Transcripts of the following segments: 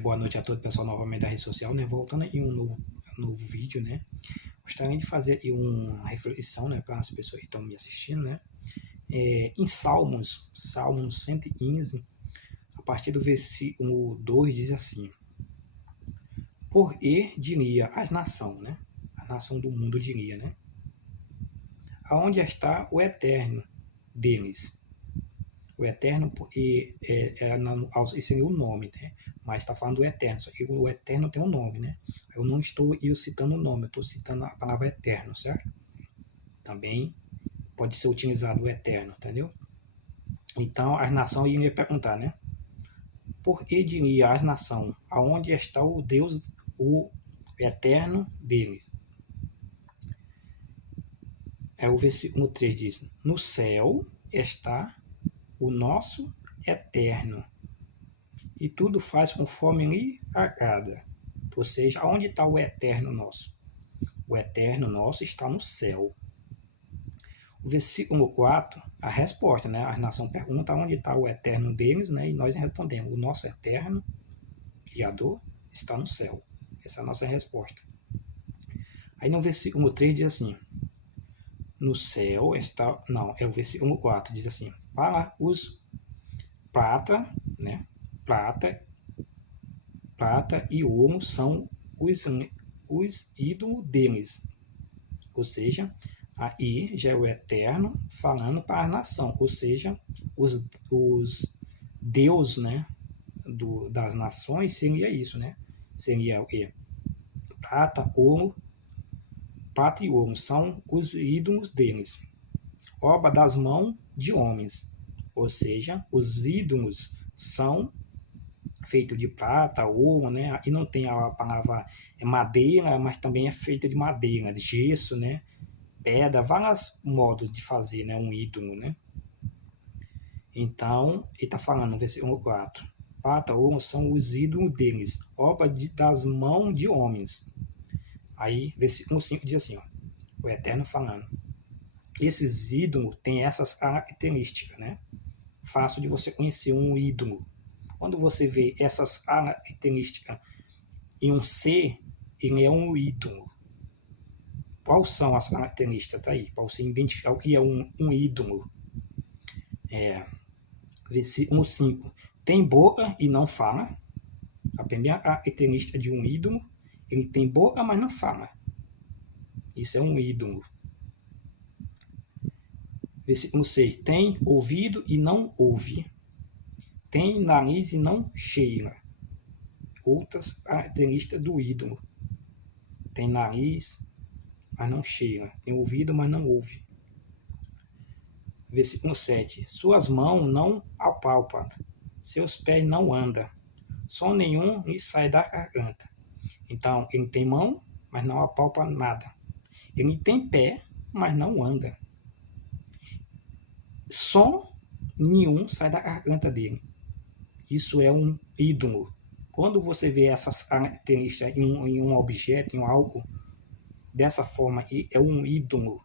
Boa noite a todo pessoal novamente da rede social, né? Voltando aí um novo vídeo, né? Gostaria de fazer aí uma reflexão, né, para as pessoas que estão me assistindo, né? Em Salmos 115, a partir do versículo 2 diz assim: Por e diria as nações, né? A nação do mundo diria, né? Aonde está o eterno deles? O eterno, porque esse seria o nome, né? Mas está falando do eterno, só que o eterno tem um nome, né? Eu não estou citando o nome, eu estou citando a palavra eterno, certo? Também pode ser utilizado o eterno, entendeu? Então, as nações iriam perguntar, né? Por que diria as nações, aonde está o Deus, o eterno deles? O versículo 3 diz: No céu está o nosso eterno, e tudo faz conforme lhe agrada. Ou seja, onde está o eterno nosso? O eterno nosso está no céu. O versículo 4, a resposta, né? A nação pergunta onde está o eterno deles, né? E nós respondemos: o nosso eterno Criador está no céu. Essa é a nossa resposta. Aí no versículo 3 diz assim: no céu está. Não, é o versículo 4, diz assim: para os prata, né? Prata e ouro são os ídolos deles. Ou seja, aí já é o Eterno falando para a nação, ou seja, os Deus, né, das nações seria isso, né? Seria o quê? Prata e ouro são os ídolos deles, obra das mãos de homens. Ou seja, os ídolos são feito de prata, ouro, né? E não tem a palavra madeira, mas também é feita de madeira, de gesso, né? Pedra, vários modos de fazer, né? Um ídolo, né? Então, ele está falando no versículo 4: prata, ouro são os ídolos deles, obra das mãos de homens. Aí, versículo 5 diz assim, ó, o Eterno falando: esses ídolos têm essas características, né? Fácil de você conhecer um ídolo. Quando você vê essas características em um ser, ele é um ídolo. Quais são as características? Tá aí, para você identificar o que é um ídolo. Versículo 5. Tem boca e não fala. A primeira característica de um ídolo, ele tem boca, mas não fala. Isso é um ídolo. Versículo 6. Tem ouvido e não ouve. Tem nariz e não cheira. Outras características do ídolo. Tem nariz, mas não cheira. Tem ouvido, mas não ouve. Versículo 7. Suas mãos não apalpam. Seus pés não andam. Som nenhum lhe sai da garganta. Então, ele tem mão, mas não apalpa nada. Ele tem pé, mas não anda. Som nenhum sai da garganta dele. Isso é um ídolo. Quando você vê essas características em um objeto, em algo, dessa forma, é um ídolo.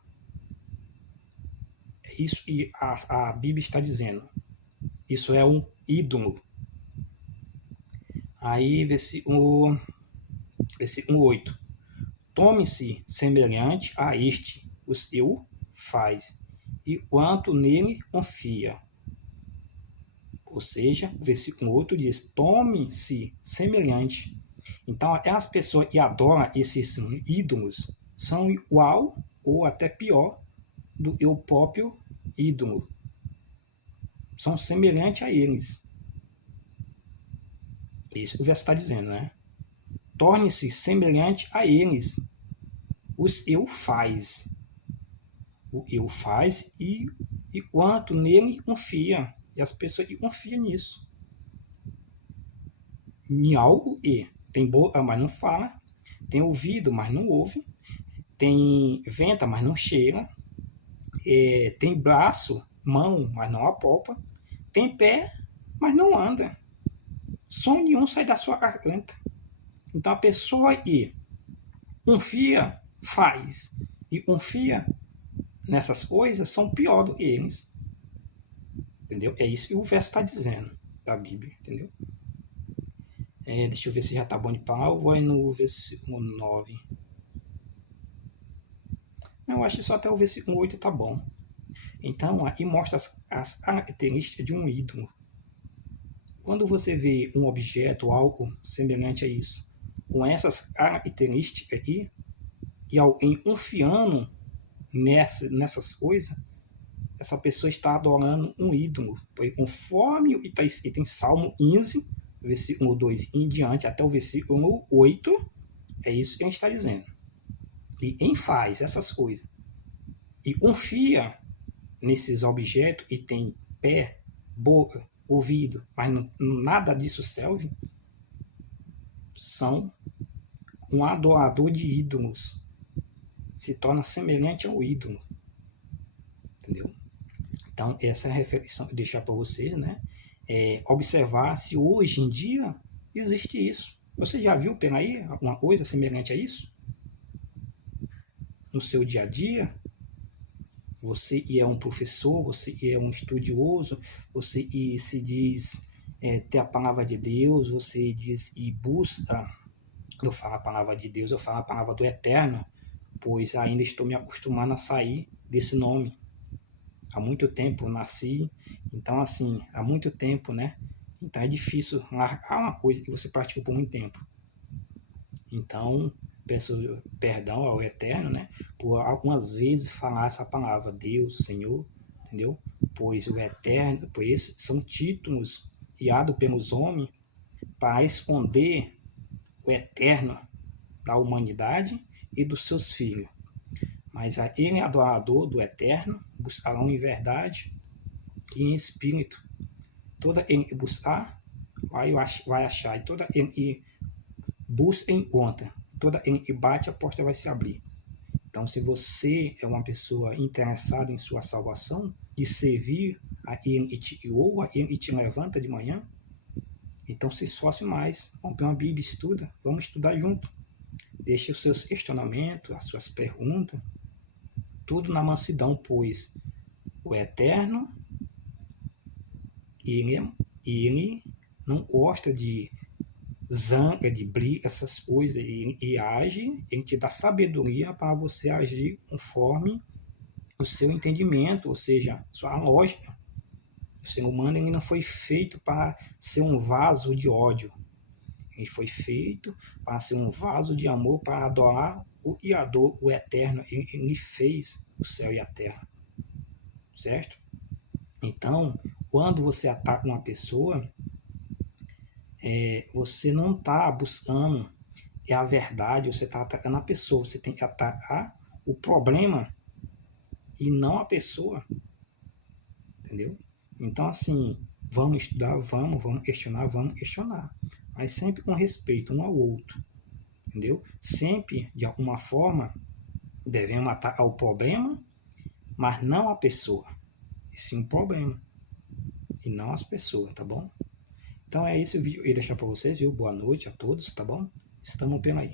É isso que a Bíblia está dizendo. Isso é um ídolo. Aí, versículo 8. Tome-se semelhante a este, o seu faz, e quanto nele confia. Ou seja, o versículo 8 diz: tome-se semelhante. Então, até as pessoas que adoram esses ídolos são igual ou até pior do que o próprio ídolo. São semelhantes a eles. Isso que o verso está dizendo, né? Torne-se semelhante a eles. Os eu faz. O eu faz e quanto nele confia. E as pessoas que confiam nisso. Em algo e. Tem boca, mas não fala. Tem ouvido, mas não ouve. Tem venta, mas não cheira. Tem braço, mão, mas não apalpa. Tem pé, mas não anda. Som nenhum sai da sua garganta. Então a pessoa que confia, faz. E confia nessas coisas, são pior do que eles. Entendeu? É isso que o verso está dizendo da Bíblia, entendeu? Deixa eu ver se já tá bom de palavra. Ou vai no versículo 9. Eu acho que só até o versículo 8 tá bom. Então, aqui mostra as características de um ídolo. Quando você vê um objeto, algo semelhante a isso, com essas características aqui, e alguém confiando nessas coisas, essa pessoa está adorando um ídolo. Porque conforme está escrito em Salmo 15, versículo 2 em diante, até o versículo 8, é isso que a gente está dizendo. E quem faz essas coisas e confia nesses objetos e tem pé, boca, ouvido, mas nada disso serve, são um adorador de ídolos. Se torna semelhante ao ídolo. Entendeu? Então, essa é a reflexão que eu deixar para vocês, né? Observar se hoje em dia existe isso. Você já viu por aí alguma coisa semelhante a isso? No seu dia a dia? Você é um professor, você é um estudioso, você se diz ter a palavra de Deus, você diz e busca, eu falo a palavra de Deus, eu falo a palavra do Eterno, pois ainda estou me acostumando a sair desse nome. Há muito tempo nasci, então assim, há muito tempo, né? Então é difícil largar uma coisa que você praticou por muito tempo. Então, peço perdão ao Eterno, né? Por algumas vezes falar essa palavra, Deus, Senhor, entendeu? Pois o Eterno, pois são títulos criados pelos homens para esconder o Eterno da humanidade e dos seus filhos. Mas ele é adorador do Eterno, buscarão em verdade e em espírito. Toda ele que buscar, vai achar. E toda ele que busca, encontra. Toda ele que bate, a porta vai se abrir. Então, se você é uma pessoa interessada em sua salvação, de servir a ele que te criou, a ele que te levanta de manhã, então se esforce mais. Vamos pegar uma Bíblia, estuda. Vamos estudar junto. Deixe os seus questionamentos, as suas perguntas, tudo na mansidão, pois o Eterno, ele não gosta de zanga, de briga, essas coisas, e age, ele te dá sabedoria para você agir conforme o seu entendimento, ou seja, sua lógica. O ser humano ele não foi feito para ser um vaso de ódio, ele foi feito para ser um vaso de amor, para adorar o Criador, o Eterno. Ele fez o céu e a terra, certo? Então, quando você ataca uma pessoa, você não está buscando a verdade, você está atacando a pessoa, você tem que atacar o problema e não a pessoa, entendeu? Então, assim, vamos estudar, vamos questionar, mas sempre com respeito um ao outro, entendeu? Sempre, de alguma forma, devemos atacar o problema, mas não a pessoa, e sim o problema, e não as pessoas, tá bom? Então é esse o vídeo que eu ia deixar para vocês, viu? Boa noite a todos, tá bom? Estamos pela aí.